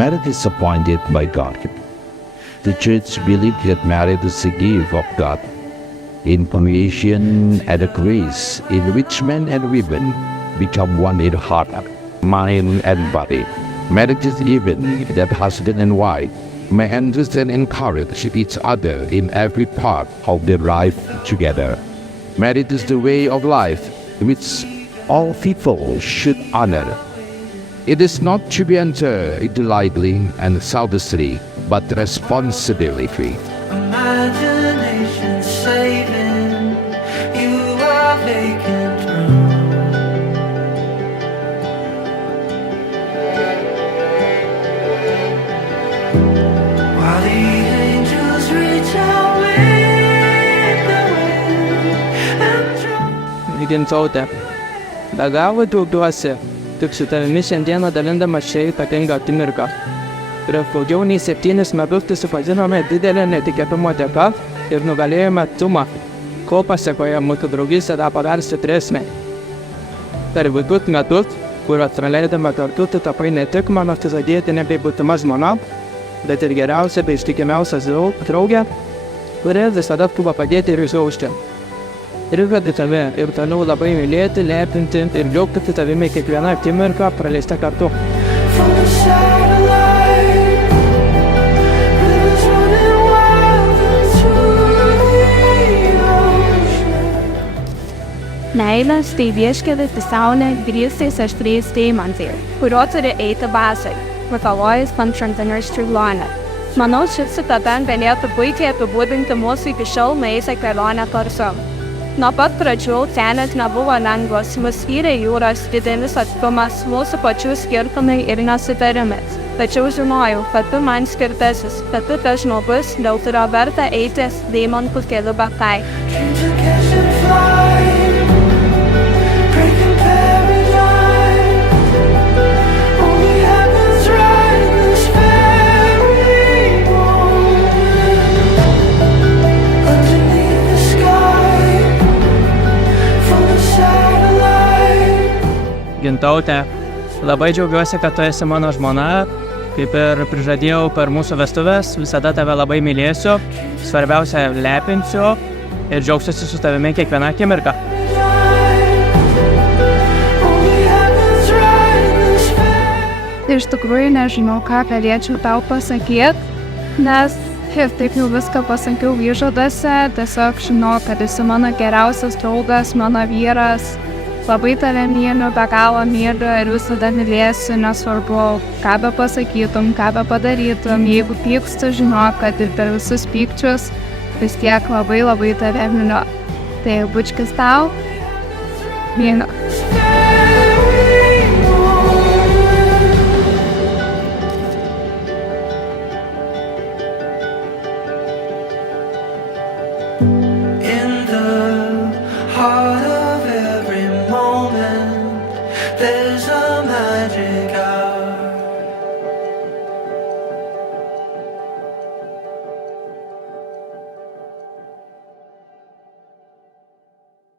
Marriage is appointed by God. The church believes that marriage is a gift of God in creation and a grace in which men and women become one in heart, mind, and body. Marriage is given that husband and wife may understand and encourage each other in every part of their life together. Marriage is the way of life which all people should honor. It is not to be entered into lightly and selfishly, but responsibly. Imagination saving you a vacant room. While the angels reach out with the wind and draw. Įgimtautė, be galo džiaugiuosi tik su tavimi šiandieną dalindamas šią ypatingą akimirką. Prieš daugiau nei 7 metus susipažinome didelę netikėtumo dėka ir nugalėjome atstumą, ko pasekoje mūsų draugystė tapo dar stipresnė. Per visus metus, kuriuos praleidome kartu, tu tapai ne tik mano sužadėtinė bei būsima žmona, bet ir geriausia bei ištikimiausia draugė, kuri visada skuba padėti ir išaušti. Ir žadu tave ir toliau labai mylėti, lepinti ir džiaugtis tavimi kiekvieną akimirką praleistą kartu. Meilės tai vieškelis į saulę grįstais aštriais deimantais, kurio turi eiti basai, Mikalojus Konstantinas Čiurlionė. Manau, šis citata galėtų puikiai apibūdinti mūsų iki šiol nuėjusią kelionę kartu. Nuo pat pradžių kelias nebuvo lengvas, mus skyrė jūros, didelis atstumas, mūsų pačių skirtumai ir nesutarimai. Tačiau žinojau, kad tu man skirtasis, kad tu tas žmogus, dėl kurio verta eiti deimantų keliu be kailio. Gintautė, labai džiaugiuosi, kad tu esi mano žmona. Kaip ir prižadėjau per mūsų vestuvės, visada tave labai mylėsiu, svarbiausia lepinsiu ir džiaugsiuosi su tavimi kiekvieną akimirką. Iš tikrųjų nežinau, ką galėčiau tau pasakyti, nes ir taip jau viską pasakiau įžaduose, tiesiog žinau, kad esi mano geriausias draugas, mano vyras. Labai tave myliu, be galo myliu ir visada mylėsiu, nesvarbu, ką be pasakytum, ką be padarytum. Jeigu pykstu, žinok, kad ir per visus pykčius vis tiek labai tave myliu. Tai bučkis tau, myliu.